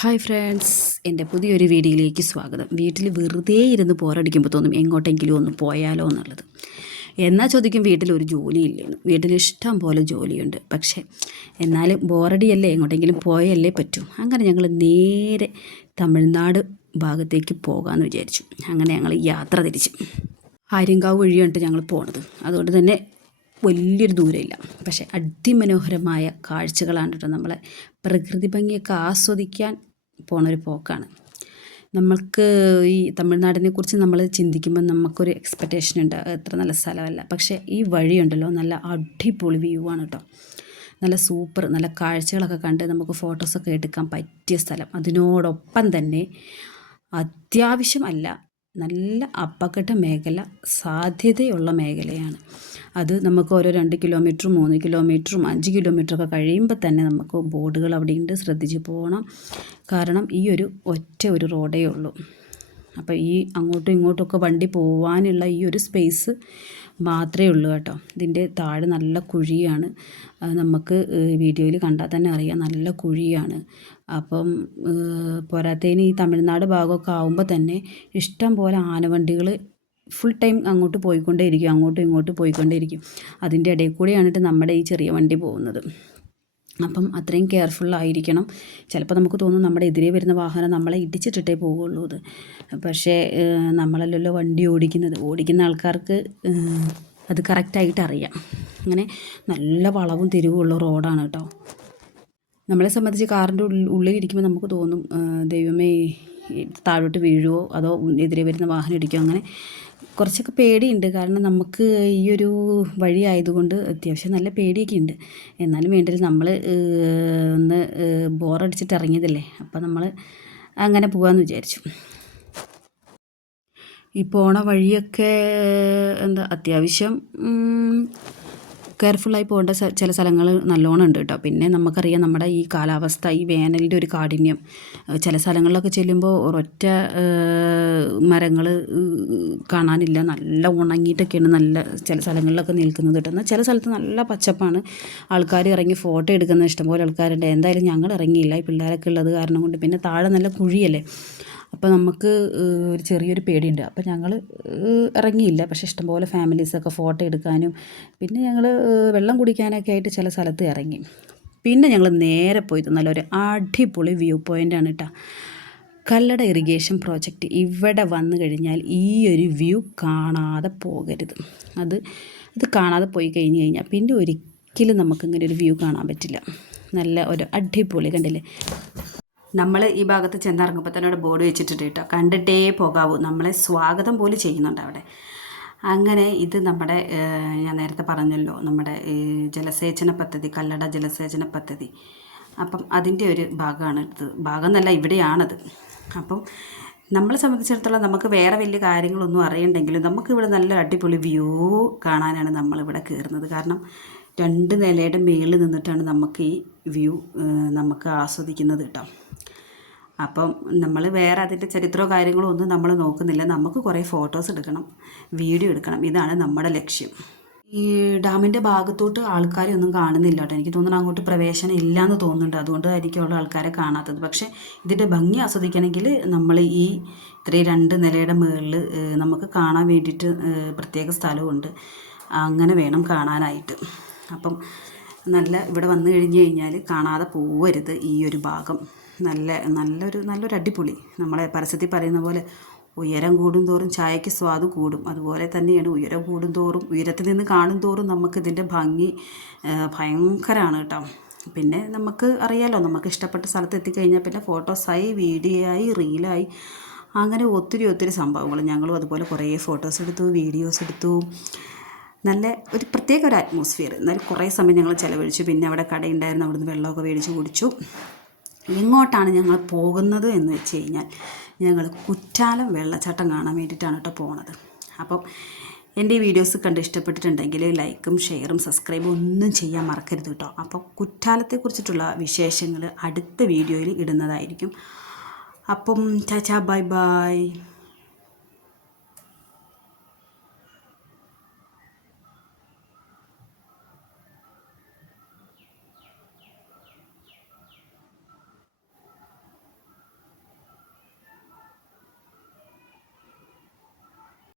Hi friends, എൻ്റെ പുതിയൊരു വീഡിയോയിലേക്ക് സ്വാഗതം. വീട്ടിൽ വെറുതെ ഇരുന്ന് ബോറടിക്കുമ്പോൾ തോന്നും എങ്ങോട്ടെങ്കിലും ഒന്ന് പോയാലോ എന്നുള്ളത്. എന്നാൽ ചോദിക്കും വീട്ടിലൊരു ജോലിയില്ലേന്ന്. വീട്ടിൽ ഇഷ്ടം പോലെ ജോലിയുണ്ട്, പക്ഷേ എന്നാലും ബോറടിയല്ലേ, എങ്ങോട്ടെങ്കിലും പോയല്ലേ പറ്റൂ. അങ്ങനെ ഞങ്ങൾ നേരെ തമിഴ്നാട് ഭാഗത്തേക്ക് പോകാമെന്ന് വിചാരിച്ചു. അങ്ങനെ ഞങ്ങൾ യാത്ര തിരിച്ചു. ആര്യങ്കാവ് വഴിയാണ് ഞങ്ങൾ പോണത്. അതുകൊണ്ട് തന്നെ വലിയൊരു ദൂരമില്ല, പക്ഷേ അതിമനോഹരമായ കാഴ്ചകളാണ് കേട്ടോ. നമ്മളെ പ്രകൃതി ഭംഗിയൊക്കെ ആസ്വദിക്കാൻ പോണൊരു പോക്കാണ്. നമ്മൾക്ക് ഈ തമിഴ്നാടിനെ കുറിച്ച് നമ്മൾ ചിന്തിക്കുമ്പോൾ നമുക്കൊരു എക്സ്പെക്റ്റേഷൻ ഉണ്ട്, എത്ര നല്ല സ്ഥലമല്ല. പക്ഷേ ഈ വഴിയുണ്ടല്ലോ, നല്ല അടിപൊളി വ്യൂ ആണ് കേട്ടോ. നല്ല സൂപ്പർ, നല്ല കാഴ്ചകളൊക്കെ കണ്ട് നമുക്ക് ഫോട്ടോസൊക്കെ എടുക്കാൻ പറ്റിയ സ്ഥലം. അതിനോടൊപ്പം തന്നെ അത്യാവശ്യം അല്ല, നല്ല അപകട മേഖല സാധ്യതയുള്ള മേഖലയാണ്. അത് നമുക്ക് ഓരോ 2 കിലോമീറ്ററും 3 കിലോമീറ്ററും 5 കിലോമീറ്ററൊക്കെ കഴിയുമ്പോൾ തന്നെ നമുക്ക് ബോർഡുകൾ അവിടെയുണ്ട്, ശ്രദ്ധിച്ച് പോകണം. കാരണം ഈ ഒറ്റ ഒരു റോഡേ ഉള്ളൂ. അപ്പോൾ ഈ അങ്ങോട്ടും ഇങ്ങോട്ടുമൊക്കെ വണ്ടി പോകാനുള്ള ഈ ഒരു സ്പേസ് മാത്രമേ ഉള്ളൂ കേട്ടോ. ഇതിൻ്റെ താഴെ നല്ല കുഴിയാണ്. നമുക്ക് വീഡിയോയിൽ കണ്ടാൽ തന്നെ അറിയാം, നല്ല കുഴിയാണ്. അപ്പം പോരാത്തതിന് ഈ തമിഴ്നാട് ഭാഗമൊക്കെ ആകുമ്പോൾ തന്നെ ഇഷ്ടം പോലെ ആനവണ്ടികൾ ഫുൾ ടൈം അങ്ങോട്ട് പോയിക്കൊണ്ടേയിരിക്കും, അങ്ങോട്ടും ഇങ്ങോട്ടും പോയിക്കൊണ്ടേയിരിക്കും. അതിൻ്റെ ഇടയിൽ കൂടെയാണ് നമ്മുടെ ഈ ചെറിയ വണ്ടി പോകുന്നത്. അപ്പം അത്രയും കെയർഫുള്ളായിരിക്കണം. ചിലപ്പോൾ നമുക്ക് തോന്നും നമ്മുടെ എതിരെ വരുന്ന വാഹനം നമ്മളെ ഇടിച്ചിട്ടിട്ടേ പോവുള്ളൂ ഇത്. പക്ഷേ നമ്മളല്ലല്ലോ വണ്ടി ഓടിക്കുന്ന ആൾക്കാർക്ക് അത് കറക്റ്റായിട്ട് അറിയാം. അങ്ങനെ നല്ല വളവും തിരിവുള്ള റോഡാണ് കേട്ടോ. നമ്മളെ സംബന്ധിച്ച് കാറിൻ്റെ ഉള്ളിലിരിക്കുമ്പോൾ നമുക്ക് തോന്നും, ദൈവമേ താഴോട്ട് വീഴുമോ അതോ എതിരെ വരുന്ന വാഹനം ഇടിക്കുമോ. അങ്ങനെ കുറച്ചൊക്കെ പേടിയുണ്ട്. കാരണം നമുക്ക് ഈ ഒരു വഴി ആയതുകൊണ്ട് അത്യാവശ്യം നല്ല പേടിയൊക്കെ ഉണ്ട്. എന്നാലും വേണ്ടില്ല, നമ്മൾ ഒന്ന് ബോറടിച്ചിട്ട് ഇറങ്ങിയതല്ലേ, അപ്പോൾ നമ്മൾ അങ്ങനെ പോകാമെന്ന് വിചാരിച്ചു. ഈ പോണ വഴിയൊക്കെ അത്യാവശ്യം കെയർഫുള്ളായി പോകേണ്ട ചില സ്ഥലങ്ങൾ നല്ലോണം ഉണ്ട് കേട്ടോ. പിന്നെ നമുക്കറിയാം നമ്മുടെ ഈ കാലാവസ്ഥ, ഈ വേനലിൻ്റെ ഒരു കാഠിന്യം. ചില സ്ഥലങ്ങളിലൊക്കെ ചെല്ലുമ്പോൾ ഒരൊറ്റ മരങ്ങൾ കാണാനില്ല, നല്ല ഉണങ്ങിയിട്ടൊക്കെയാണ് നല്ല ചില സ്ഥലങ്ങളിലൊക്കെ നിൽക്കുന്നത് കേട്ടോ. എന്നാൽ ചില സ്ഥലത്ത് നല്ല പച്ചപ്പാണ്, ആൾക്കാർ ഇറങ്ങി ഫോട്ടോ എടുക്കുന്ന ഇഷ്ടംപോലെ ആൾക്കാരുണ്ട്. എന്തായാലും ഞങ്ങൾ ഇറങ്ങിയില്ല, ഈ പിള്ളേരൊക്കെ ഉള്ളത് കാരണം കൊണ്ട്. പിന്നെ താഴെ നല്ല കുഴിയല്ലേ, അപ്പോൾ നമുക്ക് ഒരു ചെറിയൊരു പേടിയുണ്ട്. അപ്പോൾ ഞങ്ങൾ ഇറങ്ങിയില്ല. പക്ഷേ ഇഷ്ടംപോലെ ഫാമിലീസൊക്കെ ഫോട്ടോ എടുക്കാനും പിന്നെ ഞങ്ങൾ വെള്ളം കുടിക്കാനൊക്കെ ആയിട്ട് ചില സ്ഥലത്ത് ഇറങ്ങി. പിന്നെ ഞങ്ങൾ നേരെ പോയത് നല്ലൊരു അടിപൊളി വ്യൂ പോയിൻ്റാണ് കേട്ടോ. Kallada irrigation project. ഇവിടെ വന്നു കഴിഞ്ഞാൽ ഈ ഒരു വ്യൂ കാണാതെ പോകരുത്. അത് കാണാതെ പോയി കഴിഞ്ഞാൽ പിന്നെ ഒരിക്കലും നമുക്കിങ്ങനെ ഒരു വ്യൂ കാണാൻ പറ്റില്ല. നല്ല ഒരു അടിപൊളി, കണ്ടില്ലേ. നമ്മൾ ഈ ഭാഗത്ത് ചെന്നിറങ്ങുമ്പോൾ തന്നെ അവിടെ ബോർഡ് വെച്ചിട്ടുണ്ട് കേട്ടോ, കണ്ടിട്ടേ പോകാവൂ. നമ്മളെ സ്വാഗതം പോലും ചെയ്യുന്നുണ്ട് അവിടെ. അങ്ങനെ ഇത് നമ്മുടെ ഞാൻ നേരത്തെ പറഞ്ഞല്ലോ, നമ്മുടെ ജലസേചന പദ്ധതി, കല്ലട ജലസേചന പദ്ധതി. അപ്പം അതിൻ്റെ ഒരു ഭാഗമാണ് ഇത്. ഭാഗം എന്നല്ല, ഇവിടെയാണത്. അപ്പം നമ്മളെ സംബന്ധിച്ചിടത്തോളം നമുക്ക് വേറെ വലിയ കാര്യങ്ങളൊന്നും അറിയണ്ടെങ്കിലും നമുക്കിവിടെ നല്ല അടിപൊളി വ്യൂ കാണാനാണ് നമ്മളിവിടെ കയറുന്നത്. കാരണം 2 നിലയുടെ മേളിൽ നിന്നിട്ടാണ് നമുക്ക് ഈ വ്യൂ നമുക്ക് ആസ്വദിക്കുന്നത് കേട്ടോ. അപ്പം നമ്മൾ വേറെ അതിൻ്റെ ചരിത്രമോ കാര്യങ്ങളോ ഒന്നും നമ്മൾ നോക്കുന്നില്ല. നമുക്ക് കുറേ ഫോട്ടോസ് എടുക്കണം, വീഡിയോ എടുക്കണം, ഇതാണ് നമ്മുടെ ലക്ഷ്യം. ഈ ഡാമിൻ്റെ ഭാഗത്തോട്ട് ആൾക്കാരെ ഒന്നും കാണുന്നില്ല കേട്ടോ. എനിക്ക് തോന്നുന്നു അങ്ങോട്ട് പ്രവേശനം ഇല്ലയെന്ന് തോന്നുന്നുണ്ട്, അതുകൊണ്ടായിരിക്കും ഉള്ള ആൾക്കാരെ കാണാത്തത്. പക്ഷേ ഇതിൻ്റെ ഭംഗി ആസ്വദിക്കണമെങ്കിൽ നമ്മൾ ഈ ഇത്രയും 2 നിലയുടെ മുകളിൽ നമുക്ക് കാണാൻ വേണ്ടിയിട്ട് പ്രത്യേക സ്ഥലമുണ്ട്, അങ്ങനെ വേണം കാണാനായിട്ട്. അപ്പം ഇവിടെ വന്നു കഴിഞ്ഞാൽ കാണാതെ പോവരുത് ഈ ഒരു ഭാഗം. നല്ലൊരു അടിപൊളി. നമ്മളെ പരസ്യത്തിൽ പറയുന്ന പോലെ ഉയരം കൂടും തോറും ചായയ്ക്ക് സ്വാദ് കൂടും. അതുപോലെ തന്നെയാണ്, ഉയരം കൂടും തോറും, ഉയരത്തിൽ നിന്ന് കാണും തോറും നമുക്കിതിൻ്റെ ഭംഗി ഭയങ്കരമാണ് കേട്ടോ. പിന്നെ നമുക്ക് അറിയാലോ, നമുക്ക് ഇഷ്ടപ്പെട്ട സ്ഥലത്ത് എത്തിക്കഴിഞ്ഞാൽ പിന്നെ ഫോട്ടോസായി, വീഡിയോ ആയി, റീലായി, അങ്ങനെ ഒത്തിരി സംഭവങ്ങൾ. ഞങ്ങളും അതുപോലെ കുറേ ഫോട്ടോസ് എടുത്തു, വീഡിയോസ് എടുത്തു. നല്ല ഒരു പ്രത്യേക ഒരു അറ്റ്മോസ്ഫിയർ. എന്നാലും കുറേ സമയം ഞങ്ങൾ ചിലവഴിച്ചു. പിന്നെ അവിടെ കടയുണ്ടായിരുന്നു, അവിടുന്ന് വെള്ളമൊക്കെ മേടിച്ച് കുടിച്ചു. എങ്ങോട്ടാണ് ഞങ്ങൾ പോകുന്നത് എന്ന് വെച്ച് കഴിഞ്ഞാൽ ഞങ്ങൾ കുറ്റാലം വെള്ളച്ചാട്ടം കാണാൻ വേണ്ടിയിട്ടാണ് കേട്ടോ പോണത്. അപ്പം എൻ്റെ ഈ വീഡിയോസ് കണ്ട് ഇഷ്ടപ്പെട്ടിട്ടുണ്ടെങ്കിൽ ലൈക്കും ഷെയറും സബ്സ്ക്രൈബും ഒന്നും ചെയ്യാൻ മറക്കരുത് കേട്ടോ. അപ്പോൾ കുറ്റാലത്തെക്കുറിച്ചിട്ടുള്ള വിശേഷങ്ങൾ അടുത്ത വീഡിയോയിൽ ഇടുന്നതായിരിക്കും. അപ്പം ചാച്ചാ, ബൈ ബൈ.